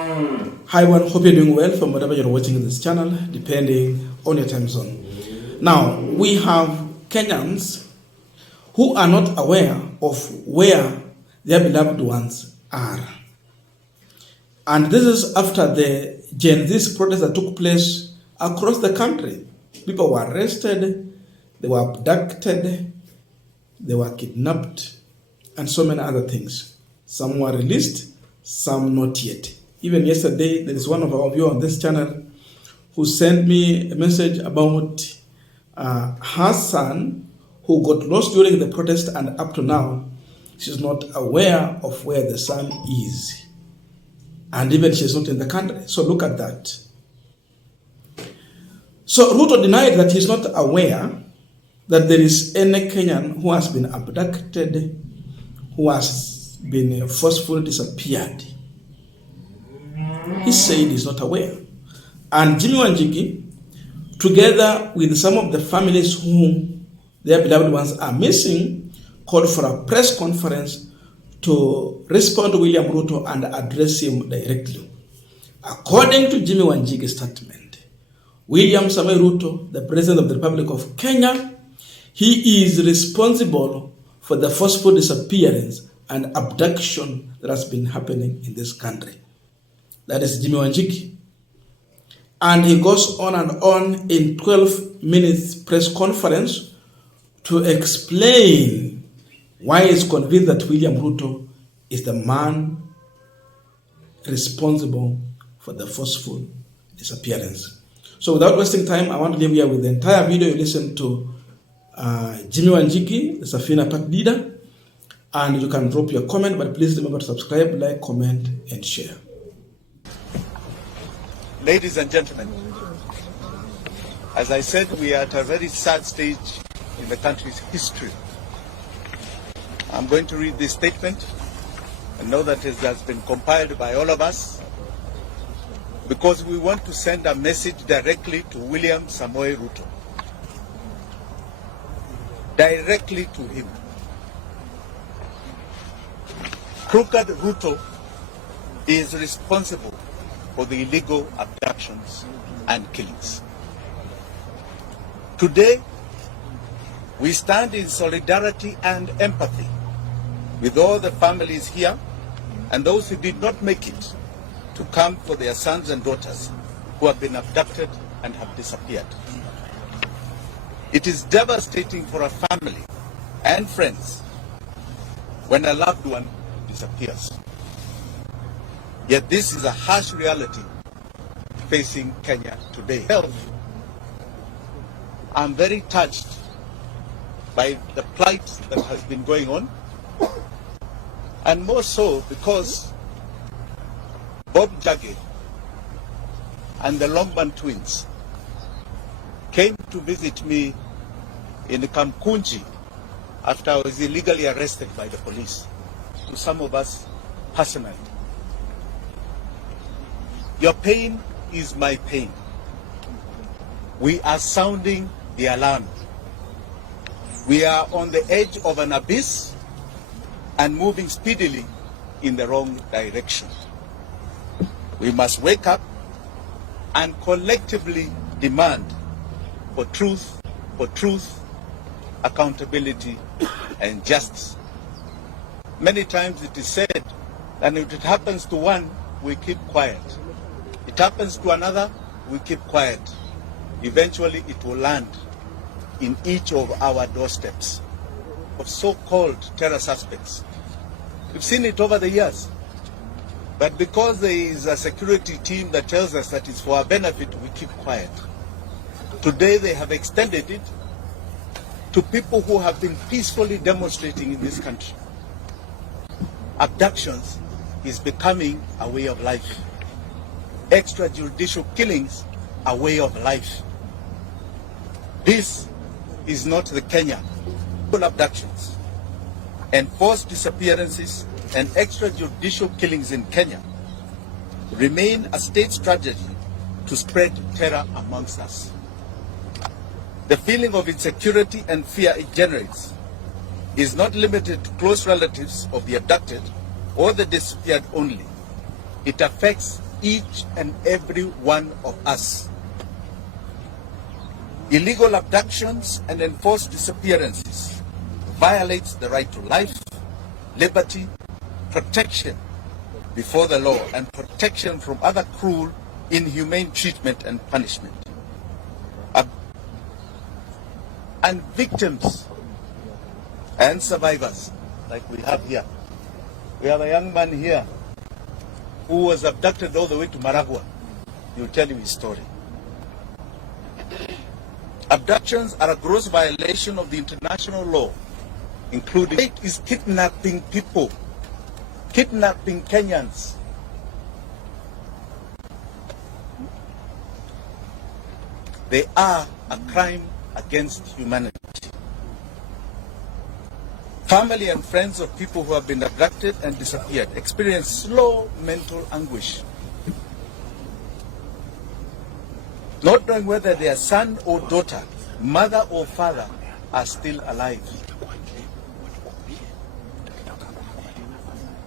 Hi everyone, hope you're doing well from whatever you're watching this channel, depending on your time zone. Now, we have Kenyans who are not aware of where their beloved ones are. And this is after the Gen Z protests that took place across the country. People were arrested, they were abducted, they were kidnapped, and so many other things. Some were released, some not yet. Even yesterday, there is one of our viewers on this channel who sent me a message about her son who got lost during the protest, and up to now, she's not aware of where the son is. And even she's not in the country. So look at that. So Ruto denied that he's not aware that there is any Kenyan who has been abducted, who has been forcefully disappeared. He said he's not aware. And Jimmy Wanjigi, together with some of the families whom their beloved ones are missing, called for a press conference to respond to William Ruto and address him directly. According to Jimmy Wanjigi's statement, William Samoei Ruto, the President of the Republic of Kenya, he is responsible for the forceful disappearance and abduction that has been happening in this country. That is Jimmy Wanjigi. And he goes on and on in 12 minutes press conference to explain why he's convinced that William Ruto is the man responsible for the forceful disappearance. So without wasting time, I want to leave here with the entire video. You listen to Jimmy Wanjigi, the Safina Park leader, and you can drop your comment, but please remember to subscribe, like, comment, and share. Ladies and gentlemen, as I said, we are at a very sad stage in the country's history. I'm going to read this statement and know that it has been compiled by all of us because we want to send a message directly to William Samoei Ruto. Directly to him. Crooked Ruto is responsible for the illegal abductions and killings. Today, we stand in solidarity and empathy with all the families here and those who did not make it to come for their sons and daughters who have been abducted and have disappeared. It is devastating for a family and friends when a loved one disappears. Yet this is a harsh reality facing Kenya today. I'm very touched by the plight that has been going on, and more so because Bombshell and the Longman twins came to visit me in Kamkunji after I was illegally arrested by the police, to some of us personally. Your pain is my pain. We are sounding the alarm. We are on the edge of an abyss and moving speedily in the wrong direction. We must wake up and collectively demand for truth, accountability, and justice. Many times it is said that if it happens to one, we keep quiet. It happens to another, we keep quiet. Eventually it will land in each of our doorsteps of so-called terror suspects. We've seen it over the years. But because there is a security team that tells us that it's for our benefit, we keep quiet. Today they have extended it to people who have been peacefully demonstrating in this country. Abductions is becoming a way of life. Extrajudicial killings a way of life. This is not the Kenya. Abductions and forced disappearances and extrajudicial killings in Kenya remain a state strategy to spread terror amongst us. The feeling of insecurity and fear it generates is not limited to close relatives of the abducted or the disappeared only. It affects each and every one of us. Illegal abductions and enforced disappearances violates the right to life, liberty, protection before the law, and protection from other cruel, inhumane treatment and punishment. And victims and survivors, like we have here. We have a young man here who was abducted all the way to Maragua. He will tell you his story. Abductions are a gross violation of the international law, including it is kidnapping people, kidnapping Kenyans. They are a crime against humanity. Family and friends of people who have been abducted and disappeared experience slow mental anguish, not knowing whether their son or daughter, mother or father are still alive,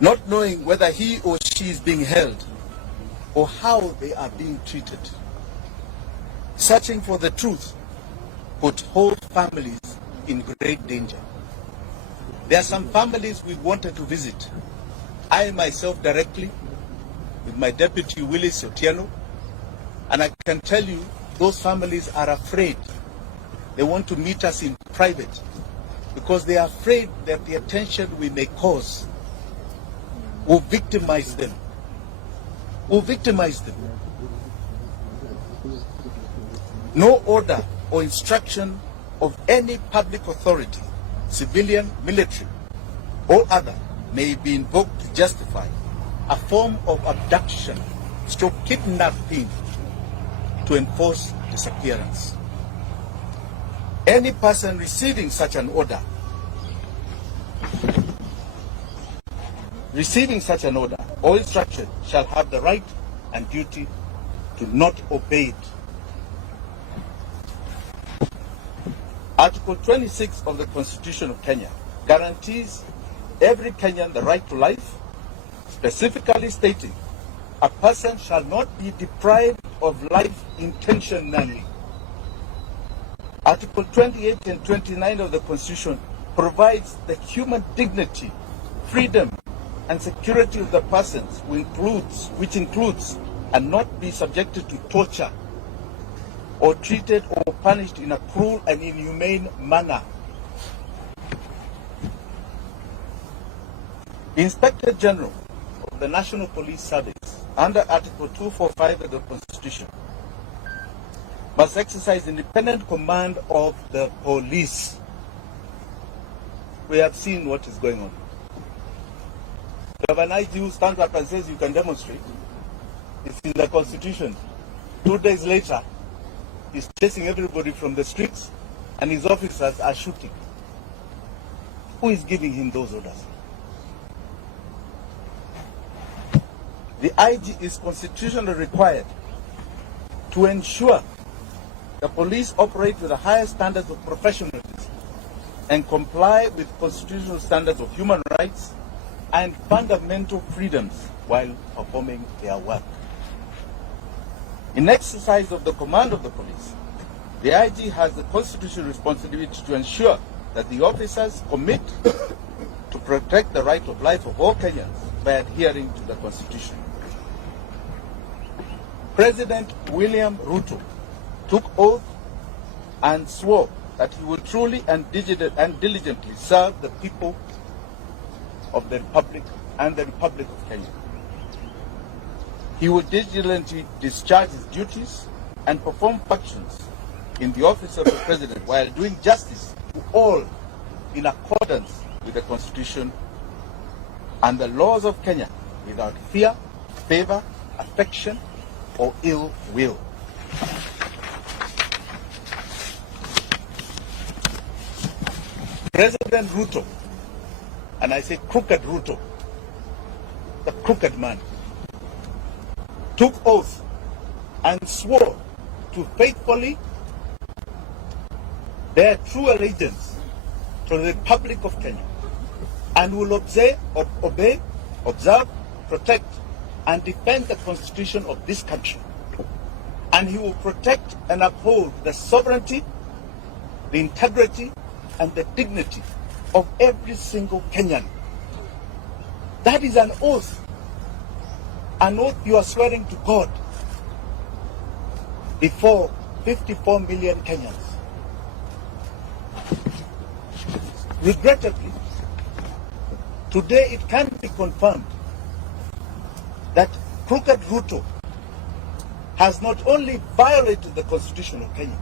not knowing whether he or she is being held or how they are being treated. Searching for the truth put whole families in great danger. There are some families we wanted to visit. I myself directly, with my deputy Willis Otieno, and I can tell you those families are afraid. They want to meet us in private because they are afraid that the attention we may cause will victimize them. No order or instruction of any public authority, civilian, military, or other, may be invoked to justify a form of abduction, stroke kidnapping, to enforce disappearance. Any person receiving such an order, or instruction shall have the right and duty to not obey it. Article 26 of the Constitution of Kenya guarantees every Kenyan the right to life, specifically stating a person shall not be deprived of life intentionally. Article 28 and 29 of the Constitution provides the human dignity, freedom, and security of the persons, which includes and not be subjected to torture or treated or punished in a cruel and inhumane manner. The Inspector General of the National Police Service, under Article 245 of the Constitution, must exercise independent command of the police. We have seen what is going on. You have an IG who stands up and says you can demonstrate. It's in the Constitution. 2 days later, he's chasing everybody from the streets and his officers are shooting. Who is giving him those orders? The IG is constitutionally required to ensure the police operate with the highest standards of professionalism and comply with constitutional standards of human rights and fundamental freedoms while performing their work. In exercise of the command of the police, the IG has the constitutional responsibility to ensure that the officers commit to protect the right of life of all Kenyans by adhering to the Constitution. President William Ruto took oath and swore that he would truly and diligently serve the people of the Republic and the Republic of Kenya. He would diligently discharge his duties and perform functions in the office of the President while doing justice to all in accordance with the Constitution and the laws of Kenya without fear, favor, affection, or ill will. President Ruto, and I say crooked Ruto, the crooked man, took oath and swore to faithfully bear true allegiance to the Republic of Kenya and will obey, observe, protect, and defend the constitution of this country. And he will protect and uphold the sovereignty, the integrity, and the dignity of every single Kenyan. That is an oath you are swearing to God before 54 million Kenyans. Regrettably, today it can be confirmed that crooked Ruto has not only violated the Constitution of Kenya,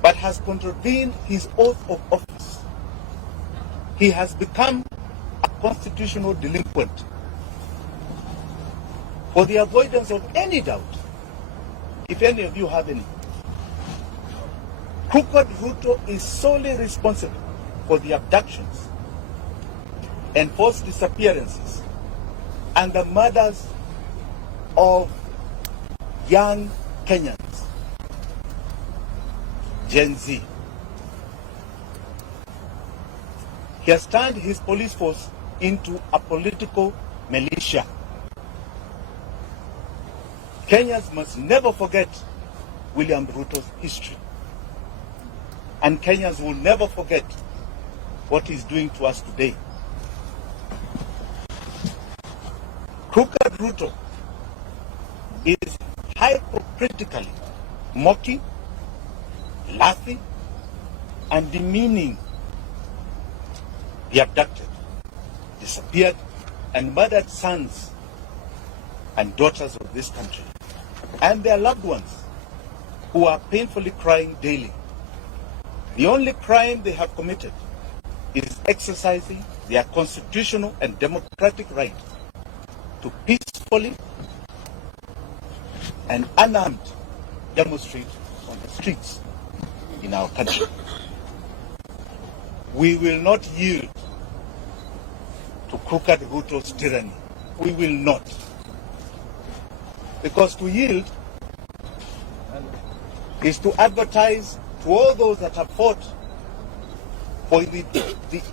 but has contravened his oath of office. He has become a constitutional delinquent. For the avoidance of any doubt, if any of you have any, crooked Ruto is solely responsible for the abductions, enforced disappearances, and the murders of young Kenyans, Gen Z. He has turned his police force into a political militia. Kenyans must never forget William Ruto's history. And Kenyans will never forget what he's doing to us today. Crooked Ruto is hypocritically mocking, laughing, and demeaning the abducted, disappeared, and murdered sons and daughters of this country, and their loved ones who are painfully crying daily. The only crime they have committed is exercising their constitutional and democratic right to peacefully and unarmed demonstrate on the streets in our country. We will not yield to crooked Ruto's tyranny. We will not. Because to yield is to advertise to all those that have fought for the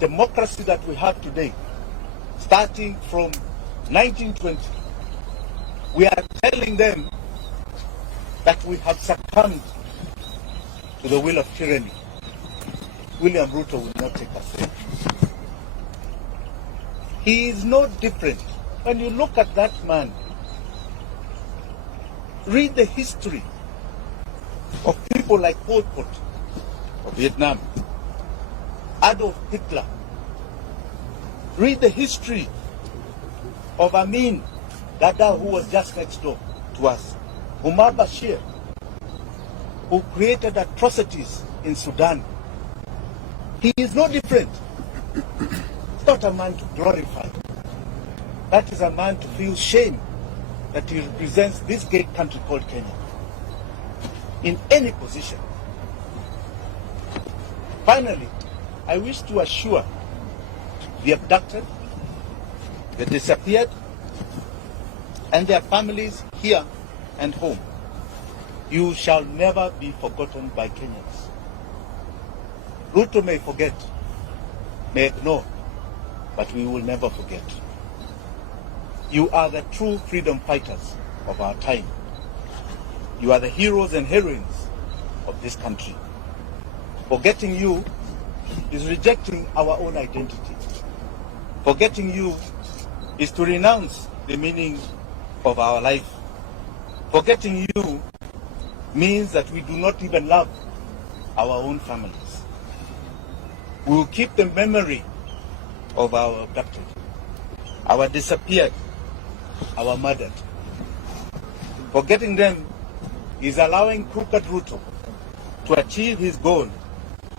democracy that we have today, starting from 1920. We are telling them that we have succumbed to the will of tyranny. William Ruto will not take us there. He is no different. When you look at that man, read the history of people like Pol Pot of Vietnam, Adolf Hitler. Read the history of Amin Dada, who was just next door to us, Umar Bashir, who created atrocities in Sudan. He is no different. He's not a man to glorify. That is a man to feel shame that he represents this great country called Kenya in any position. Finally, I wish to assure the abducted, the disappeared, and their families here and home, you shall never be forgotten by Kenyans. Ruto may forget, may ignore, but we will never forget. You are the true freedom fighters of our time. You are the heroes and heroines of this country. Forgetting you is rejecting our own identity. Forgetting you is to renounce the meaning of our life. Forgetting you means that we do not even love our own families. We will keep the memory of our abducted, our disappeared, our murdered. Forgetting them is allowing crooked Ruto to achieve his goal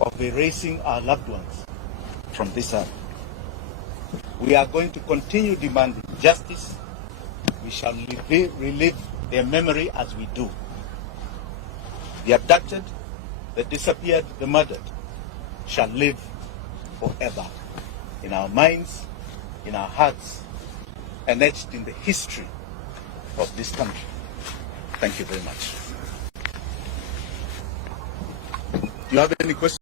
of erasing our loved ones from this earth. We are going to continue demanding justice. We shall relive their memory as we do. The abducted, the disappeared, the murdered shall live forever in our minds, in our hearts, and etched in the history of this country. Thank you very much. Do you have any questions?